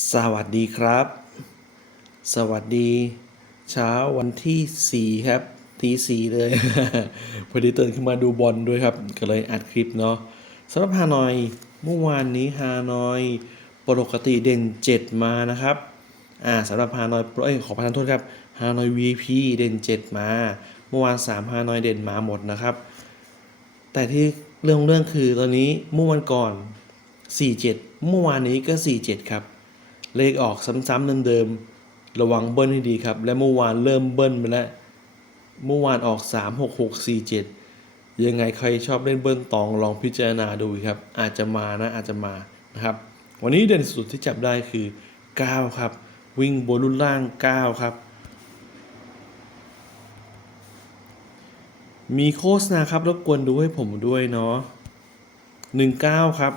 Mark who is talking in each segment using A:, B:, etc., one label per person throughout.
A: สวัสดีครับ สวัสดี เช้าวันที่ 4 ครับตีสี่เลย พอดีตื่นขึ้นมาดูบอลด้วยครับ ก็เลยอัดคลิปเนาะสำหรับฮานอยเมื่อวานนี้ฮานอยปกติเด่น 7 มานะครับอ่าสำหรับฮานอยเอ้ยขอประทานโทษครับฮานอย VP เด่น 7 มา เมื่อวาน3ฮานอยเด่นมาหมดนะครับ แต่ที่เรื่องของเรื่องคือตอนนี้เมื่อวันก่อน 47 เมื่อวานนี้ก็ 47 ครับ เลขออกซ้ำๆเดิมๆระวังเบิ้ลให้ดีครับ และเมื่อวานเริ่มเบิ้ลไปแล้วเมื่อวานออก 3 6 6 4 7 ยังไงใครชอบเล่นเบิ้ลตองลองพิจารณาดูครับ อาจจะมานะอาจจะมานะครับ วันนี้เด่นสุดที่จับได้คือ 9 ครับ วิ่งบนรุ่นล่าง 9 ครับมีโฆษณาครับรบกวนดูให้ผมด้วยเนาะ19 ครับ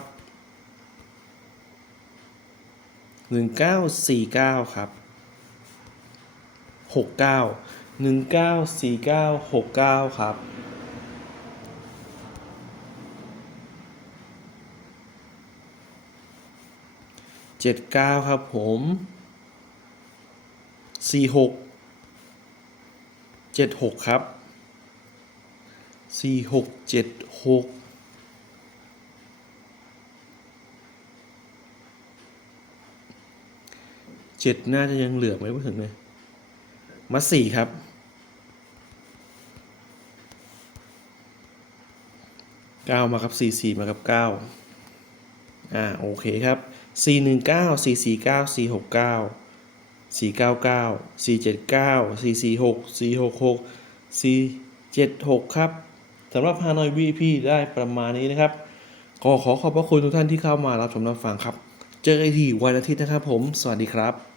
A: หนึ่งเก้าสี่เก้าครับหกเก้าหนึ่งเก้าสี่เก้าหกเก้าครับ เจ็ดเก้าครับผมสี่หกเจ็ดหกครับสี่หกเจ็ดหก เจ็ดน่าจะยังเหลือไหมพูดถึงเลยมาสี่ครับ เก้ามาครับสี่สี่มาครับเก้าอ่าโอเคครับสี่หนึ่งเก้าสี่สี่เก้าสี่หกเก้าสี่เก้าเก้าสี่เจ็ดเก้าสี่สี่หกสี่หกหกสี่เจ็ดหกครับสำหรับฮานอยวีพีได้ประมาณนี้นะครับ ก็ขอขอบพระคุณทุกท่านที่เข้ามารับชมรับฟังครับ เจอกันอีกทีวันอาทิตย์นะครับผม สวัสดีครับ